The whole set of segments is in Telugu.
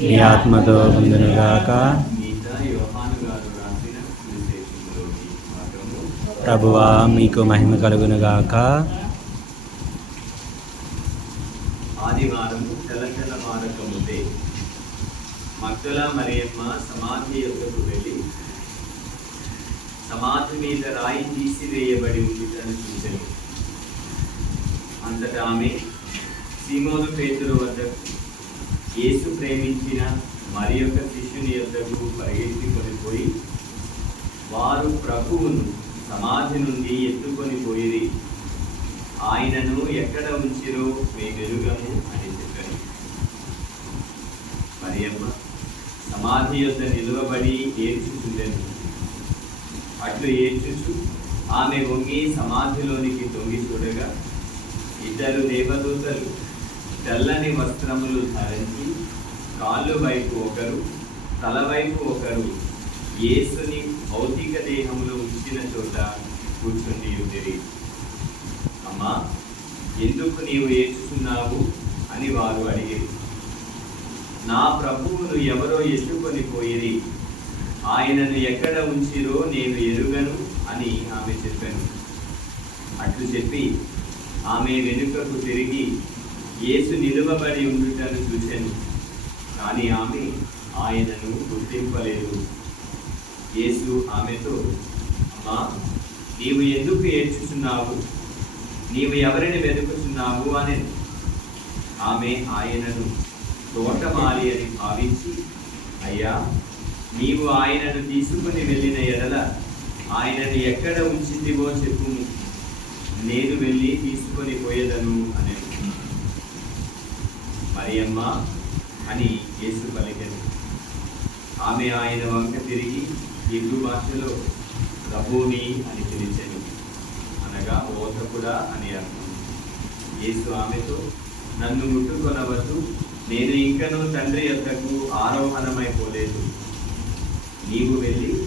మీ ఆత్మతో ముందునుగాక మిగతా యోహాను గారు రాసిన సువిశేషంలోకి భాగము ప్రభువా మీకు మహిమ కలుగునుగాక ఆదివారము తెలంగాణ మారకముందే మగ్దల మరియమ్మ సమాధి యొక్కకు వెళ్ళి సమాధి మీద రాయి తీసివేయబడి ఉంది అని చూశాను అంతటా ఆమె సీమోను పేతురు వద్దకు యేసు ప్రేమించిన మరి యొక్క శిష్యుని యొద్దకు పరిగెత్తుకొని పోయి వారు ప్రభువును సమాధి నుండి ఎత్తుకొని పోయిరి. ఆయనను ఎక్కడ ఉంచిరో మేమెరుగము అని చెప్పారు మరియమ్మ సమాధి యొద్ద నిలువబడి ఏడ్చుచుండెను. అట్లు ఏడ్చుచు ఆమె వంగి సమాధిలోనికి తొంగి చూడగా ఇద్దరు దేవదూతలు తెల్లని వస్త్రములు ధరించి కాళ్ళు వైపు ఒకరు తల వైపు ఒకరు యేసుని భౌతిక దేహంలో ఉంచిన చోట కూర్చుండి ఉండిరి అమ్మా ఎందుకు నీవు ఏడ్చుతున్నావు అని వారు అడిగిరి. నా ప్రభువును ఎవరో ఎత్తుకొని పోయేది ఆయనను ఎక్కడ ఉంచిరో నేను ఎరుగను అని ఆమె చెప్పాను. అట్లు చెప్పి ఆమె వెనుకకు తిరిగి యేసు నిలువబడి ఉండుటను చూశాను. కానీ ఆమె ఆయనను గుర్తింపలేదు. యేసు ఆమెతో అమ్మా నీవు ఎందుకు ఏడ్చుచున్నావు? నీవు ఎవరిని వెతుకుచున్నావు? అని ఆమె ఆయనను తోటమాలి అని భావించి అయ్యా నీవు ఆయనను తీసుకుని వెళ్ళిన ఎడల ఆయనను ఎక్కడ ఉంచిందివో చెప్పు నేను వెళ్ళి తీసుకొని పోయేదను అని. మరియమ్మ అని యేసు పలికెను. ఆమె ఆయన వంక తిరిగి హిందూ భాషలో రబూని అని పిలిచాను. అనగా బోధకుడా అని అర్థం. యేసు ఆమెతో నన్ను ముట్టుకొనవద్దు నేను ఇంకనూ తండ్రి యొక్కకు ఆరోహణమైపోలేదు నీవు వెళ్ళి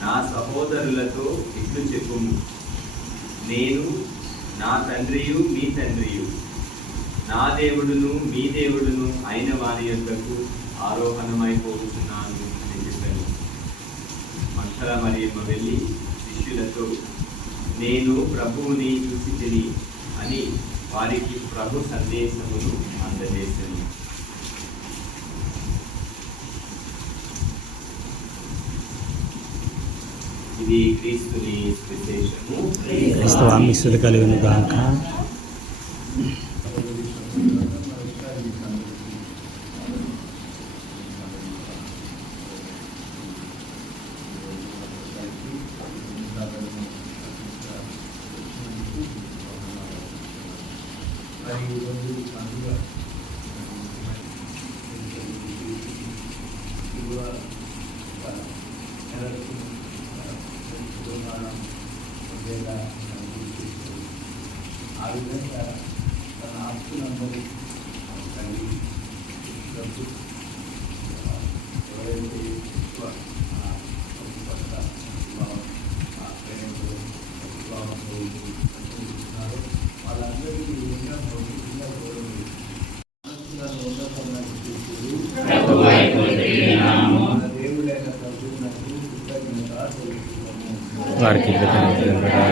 నా సహోదరులతో ఇట్లు చెప్పుము. నేను నా తండ్రియు మీ తండ్రియు. నా దేవుడును మీ దేవుడును అయిన వారి యొక్కకు ఆరోహణమైపోతున్నాను అని చెప్పాను. మక్షల మరియమ్మ వెళ్ళి శిష్యులతో నేను ప్రభువుని చూసి తిని అని వారికి ప్రభు సందేశమును అందజేశాను. ఇది క్రీస్తుని విశేషము క్రీస్తు ఆమిస్తులు కలుగునుగాక ఆ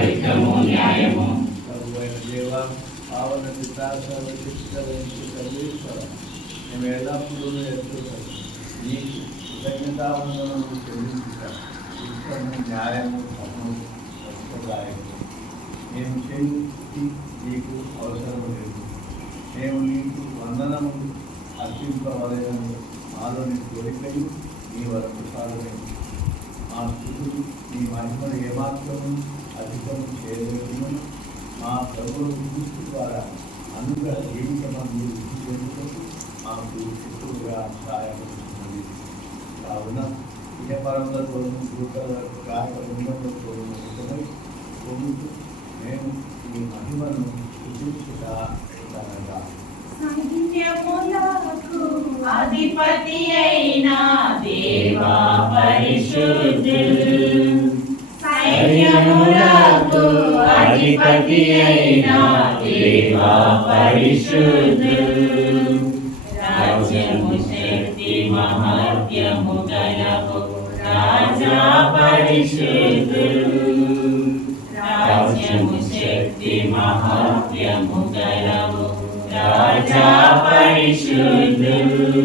ఇష్టము న్యాయము ధర్మము సత్యదాయము మేము చేసి నీకు అవసరం లేదు మేము నీకు వందనము అర్చింపవలేదని ఆలోని కోరికలు నీ వరకు సాగలేదు మా స్థితులు నీ మహిమను ఏమాత్రము అధికము చేయలేము మా ప్రభువు క్రీస్తు ద్వారా అనుగ్రహ జీవితమందు చెందుటకు మాకు ఎక్కువగా సహాయపడుతున్నది కావున ఇహపరములతోనూ కార్యక్రమంలోతోనూ ఇతమై పొందుతూ మేము ఈ మహిమను సూచించుట ఎట్లనగా అధిపతి అయిన దేవా పరిశుద్ధులు సైన్యములకు అధిపతి అధిపతి అయిన దేవా పరిశుద్ధుడు. రాజ్యము శక్తి మహాత్యము గలవు రాజా పరిశుద్ధుడు. పరిశుద్ధుడు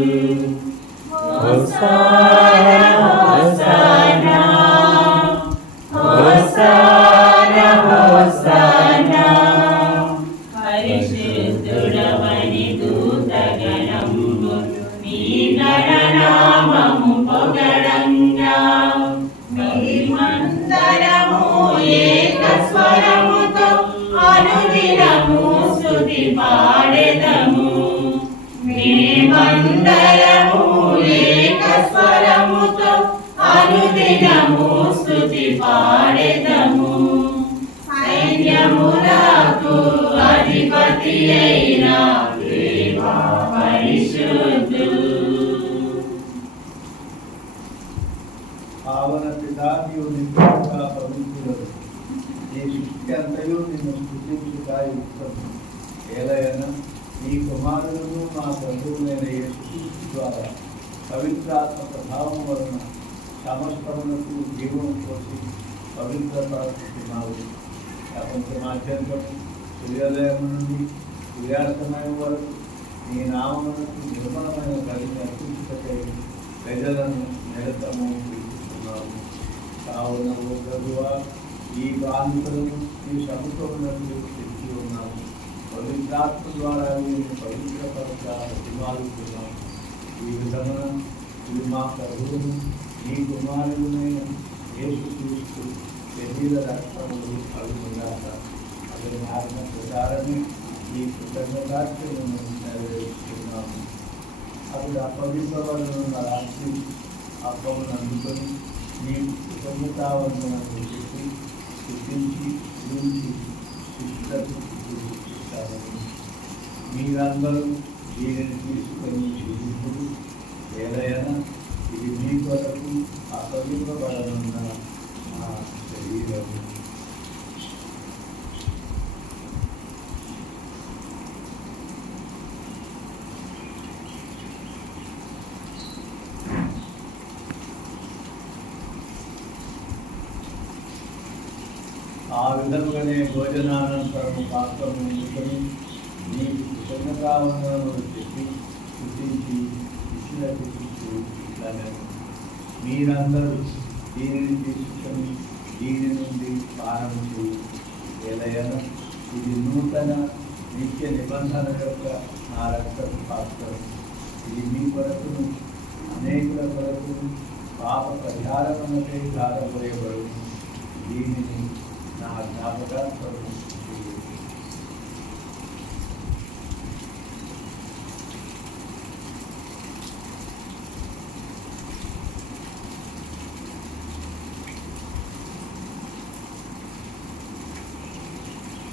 పితాదియు నిత్యంగా పవిత్రుడు నీ శక్తి అంతయు నిన్ను స్థుతించుగా యుక్తం ఏలయన నీ కుమారులను మా ప్రభువులైన యేసుక్రీస్తు ద్వారా పవిత్రాత్మ ప్రభావం వలన సమస్తమునకు జీవం పోసి పవిత్రపరుస్తున్నావు ప్రపంచమాద్యంతం సూర్యోదయం నుండి సూర్యాస్తమయం వరకు నీ నామమునకు నిర్మలమైన కలిగి అర్పించుటకై ప్రజలను నిరతము పిలుస్తున్నాము కావున ఓ ప్రభువా ఈ బాధితులను ఈ సముద్రములను తెచ్చి ఉన్నాము పవిత్రాత్మ ద్వారా నేను పవిత్రపరచ ప్రతిమాలుతున్నాము ఈ విధమున ఇది మా ప్రభువును నీ కుమారుడునైన యేసు క్రీస్తు శరీర రక్తములు కలుగుగాక అతని ఆజ్ఞ ప్రకారమే ఈ కృతజ్ఞతాక్షలను నెరవేరుస్తున్నాము అప్పుడు అపవిత్రవలను రాత్రి అప్పమును అందుకొని నేను కృతజ్ఞతావందనను చెప్పి స్థుతించి గురించి మీరందరూ దీనిని తీసుకొని చూపుడు ఏదైనా ఇది మీ కొరకు అపవిత్రపడనున్న నా శరీరం ఆ విధముగానే భోజనానంతరము పాత్రము ముందుకొని నీకు కృతజ్ఞతావందనములు చెప్పి స్థుతించి శిష్యులకు ఇస్తూ మీరందరూ దీనిని తీసుకొని దీని నుండి ప్రారంభించు చేయి. ఏదైనా ఇది నూతన నిత్య నిబంధన యొక్క నా రక్త పాత్రం. ఇది మీ కొరకును అనేకుల కొరకు పాప పరిహారమునకై కారపోయబడు దీనిని నా జ్ఞాపకార్థము చేయుడి.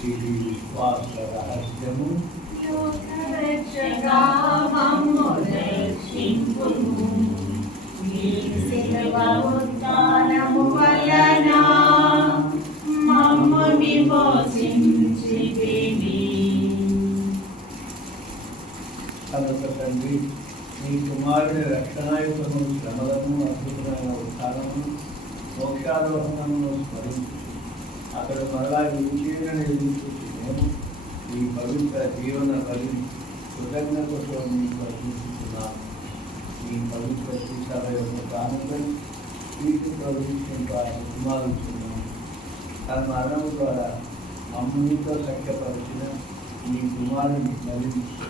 ఇది విశ్వాస రహస్యము లోకరక్షగా మమ్ము రక్షింపుము. నీ శిలువ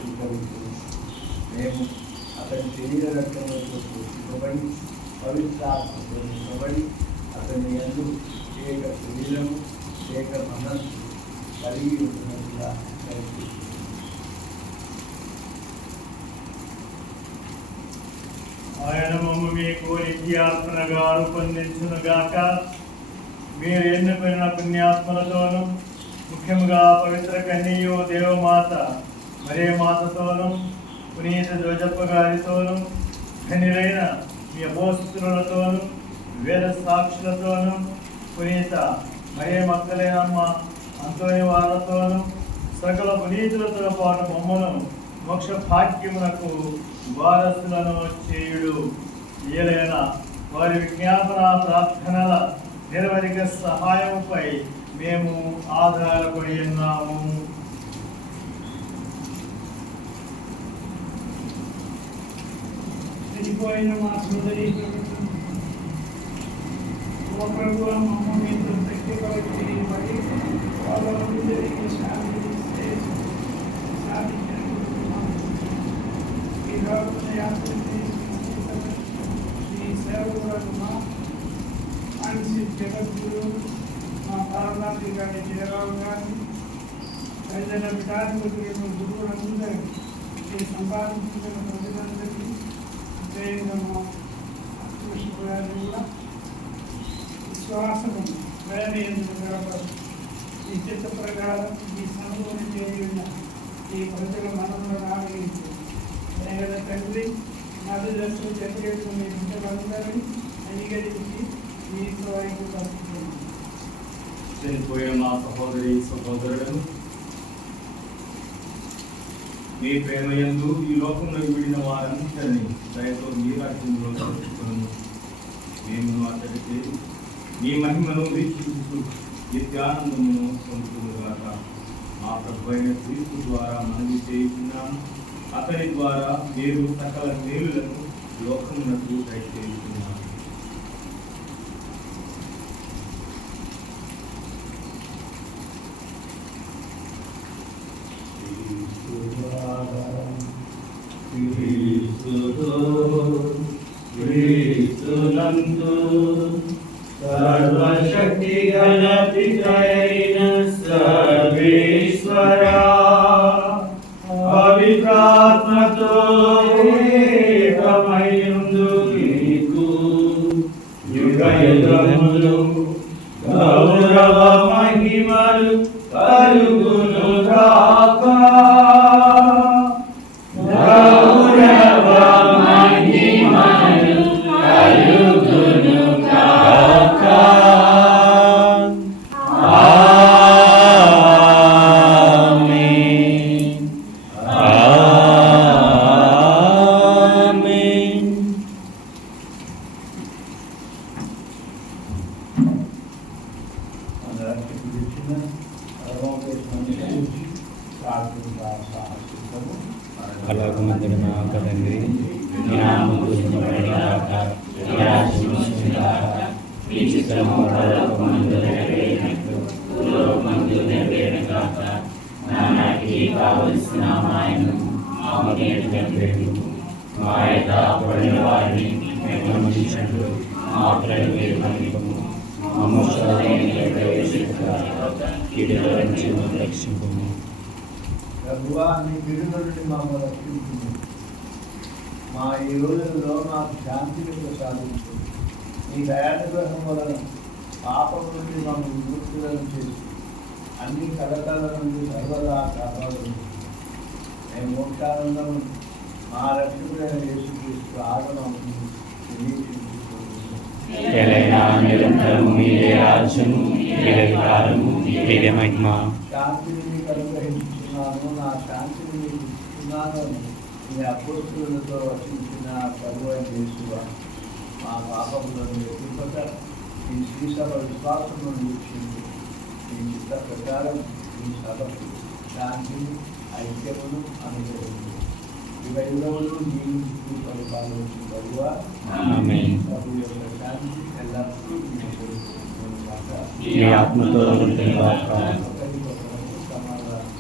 స్వీకరించు మేము అతని శరీర రక్తంలో పోషింపబడి పవిత్ర ఆత్మతో నింపబడి అతని ఎందు ఏక శరీరము ఏక మనస్సు కలిగి ఉన్నట్లుగా ప్రయత్నిస్తున్నాం ఆయన మమ్మ మీకు నిత్యాత్మనగా రూపొందించునుగాక మీరు ఎన్నుకున్న పుణ్యాత్మలతోనూ ముఖ్యంగా పవిత్ర కన్యయు దేవమాత మరే మాతతోనూ పునీత జోజప్ప గారితోనూ ధనిరైన మీ అపోస్తులతోనూ వేద సాక్షులతోనూ పునీత మరే మక్కలేనమ్మ అంతోని వారితోనూ సకల పునీతులతో పాటు మమ్మను మోక్ష భాగ్యమునకు వారసులను చేయుడు. ఏలైన వారి విజ్ఞాపన ప్రార్థనల నిర్వరిక సహాయంపై మేము ఆధారపడి ఉన్నాము. చనిపోయిన మా సోదరి ఓ ప్రభు మమ్మ మీతో శక్తిపడి బట్టి వాళ్ళందరికీ శాంతి ఈ యాత్ర మనిషి జగద్గురు మా పార్వతి గారి జయరావు గారి తల్లిదండ్రుల గురువులందరూ సంపాదించిన ചെയ്യുന്നു ആത്മവിശ്വാസമുള്ള വിശ്വാസമുണ്ട് വേണമെന്ന് നിശ്ചിതപ്രകാരം ഈ സമൂഹം ചെയ്യുന്ന ഈ പ്രജകൾ മണമെന്ന് ആഗ്രഹിച്ചു അനേകത തള്ളി നടുദർശന ചെറിയ എന്റെ ബന്ധങ്ങൾ അനുകരിച്ച് ഈ സഹായിക്ക് സാധിക്കുന്നു ശരി പോയ മാ സഹോദരി സഹോദരനും నీ సహోదరి ప్రేమ యందు ఈ లోకంలో విడిన వారందరినీ దయతో మీ రాజ్యంలో కలుపుకొనుము. మేము అతడికి నీ మహిమను వీక్షిస్తూ నిత్యానందమును పొందుతుగాక మా ప్రభు అయిన క్రీస్తు ద్వారా మనవి చేయుచున్నాము అతని ద్వారా మీరు సకల మేలులను లోకమునకు దయచేస్తున్నారు కీడులో నుంచి మమ్మల్ని రక్షింపము మా ఈ రోజుల్లో మాకు శాంతిని ప్రసాదించు నీ దయానుగ్రహం వలన పాపం నుండి మమ్మల్ని విముక్తులను చేసి అన్ని కలకాల నుండి సర్వదా కాపాడు మేము మోక్షానందం మా రక్షకుడైన యేసుక్రీస్తు ఆగమం ఎలైనా మీరే రాజ్యము మీరే మీరే మహిమ శాంతిని శాంతిని మీ అపోస్తులతో వచించిన ప్రభు అయిన మా పాపములను ఎత్తిపక మీ శ్రీసభ విశ్వాసము వీక్షించి మీ చిత్త ప్రకారం మీ సభకు శాంతిని ఐక్యమును అనుగ్రహించి ఇవైనవులు నీవు పరిపాలించిన ప్రభువా ఆమేన్. ప్రభు యొక్క శాంతి ఎల్లప్పుడూ మీకు కలుగును గాక. మీ ఆత్మతో ఉంటుందిగాక ఒకరికొకరు సమాధానం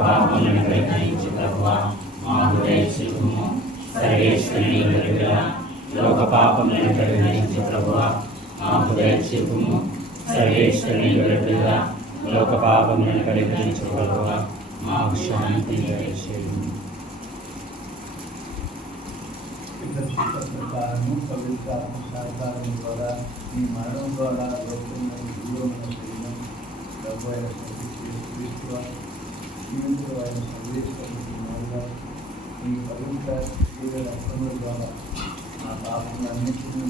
పాపములను పరిహరించు ప్రభువా మాకు దయచేయుము సర్వేశ్వరుని వెలుగుగా లోక పాపములను పరిహరించు ప్రభువా మాకు దయచేయుము సర్వేశ్వరుని వెలుగుగా లోక పాపములను పరిహరించు ప్రభువా మాకు శాంతి దయచేయుము ప్రకారము పవిత్ర సహకారం ద్వారా మీ మరణం ద్వారా లోకంలో దూరమైన శరీరం ప్రభు అయిన క్రీస్తు జీవితంలో ఆయన సందేశిస్తున్నారుగా ఈ పవిత్ర జీవ రక్తముల ద్వారా నా పాపములన్నింటినీ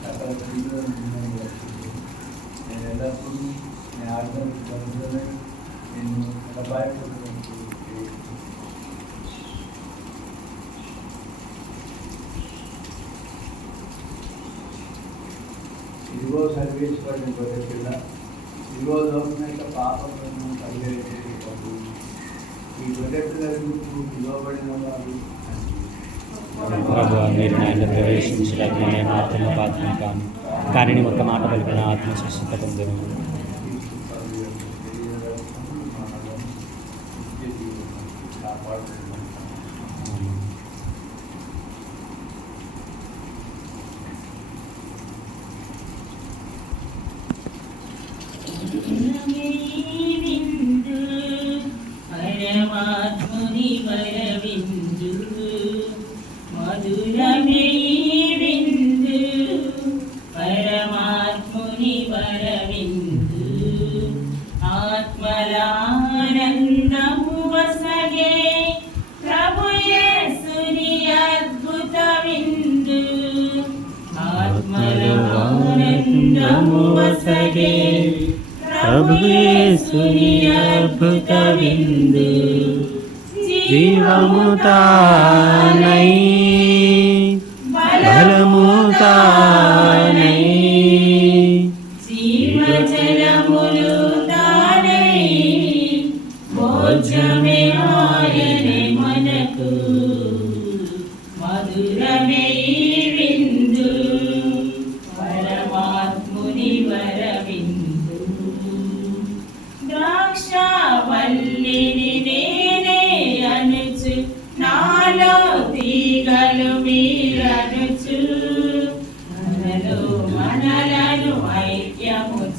సకల క్రియలను నిన్ను రక్షించు నేను ఎల్లప్పుడూ నీ ఆజ్ఞలకు బదులుగా నిన్ను నిలబాయపడడానికి ఇదిగో సర్వేశ్వరుని గొర్రె పిల్ల ఇదిగో యొక్క పాపలను పరిహరించేది ఈ గొర్రె పిల్లలకు పిలువబడిన వారు ప్రభు మీరు నా ప్రవేశించడానికి నేను ఆత్మ పాత్ర కాను కానీ ఒక్క మాట పలికిన ఆత్మ స్వస్థత పొందును ಸಗೆ ಪ್ರಭುವೇ ಸುನಿಯ ಅದ್ಭುತವಿಂದು. ಜೀವಮುತಾನೈ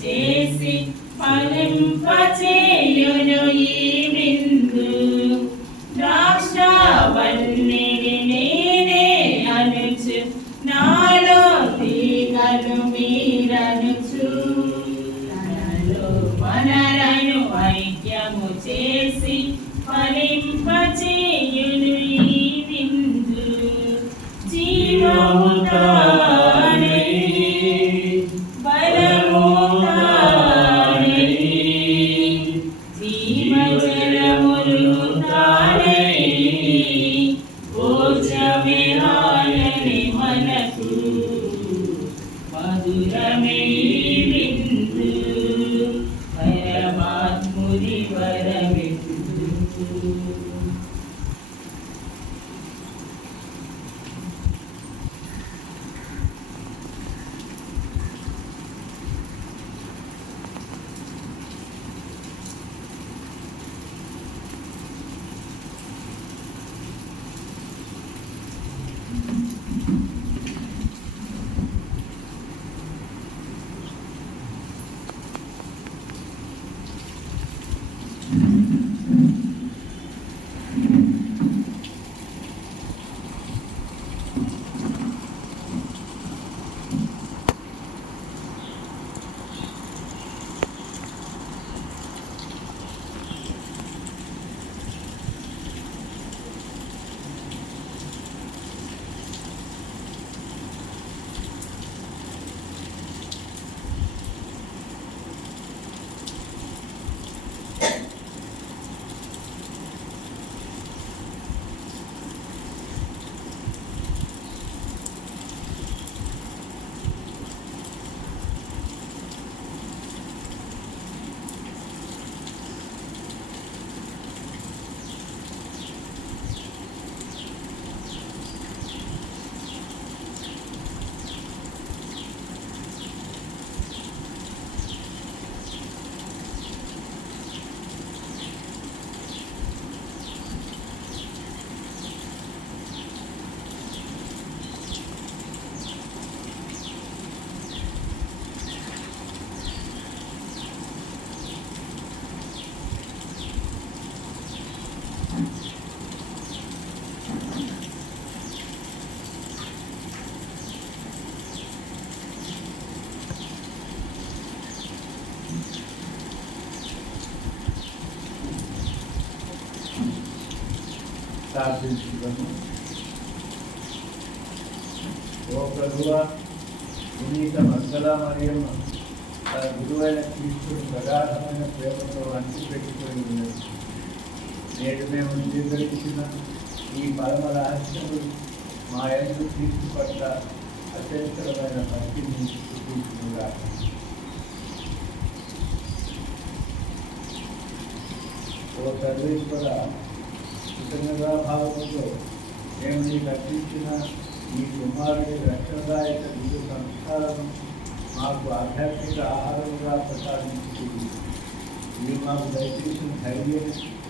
చేసి ఫలింపచే ప్రార్థించుకున్నాము ఓ ప్రభువ పునీత మంగళ మరియు తన గురువైన క్రీస్తుని ప్రగాఢమైన ప్రేమతో అంటి పెట్టుకొని ఉన్నది నేడు మేము స్వీకరించిన ఈ పరమ రహస్యము మా ఎందు క్రీస్తు పట్ల అత్యంతరమైన భక్తిని చూపించుగా ఓ తల్లి కూడా కృతజ్ఞతా భావంతో మేము నీకు అర్పించిన ఈ కుమారుడి రక్షణదాయక విధు సంస్కారం మాకు ఆధ్యాత్మిక ఆహారంగా ప్రసాదించుతుంది మీరు మాకు దయచేసిన ధైర్యం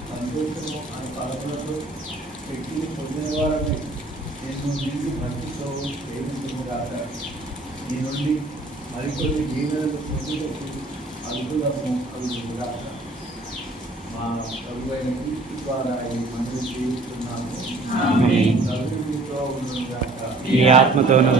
సంతోషము అని పలకలతో శక్తిని పొందిన వారిని నేను నిండి భక్తితో ప్రేమించగాక నీ నుండి మరికొన్ని జీవనలు పొందుటకు అద్భుతము కలుగుగాక మా ప్రభువైన క్రీస్తు ద్వారా ఈ మనవి చేస్తున్నాము ఆమేన్. ప్రభువు మీతో ఉండుగాక. మీ ఆత్మతోనూ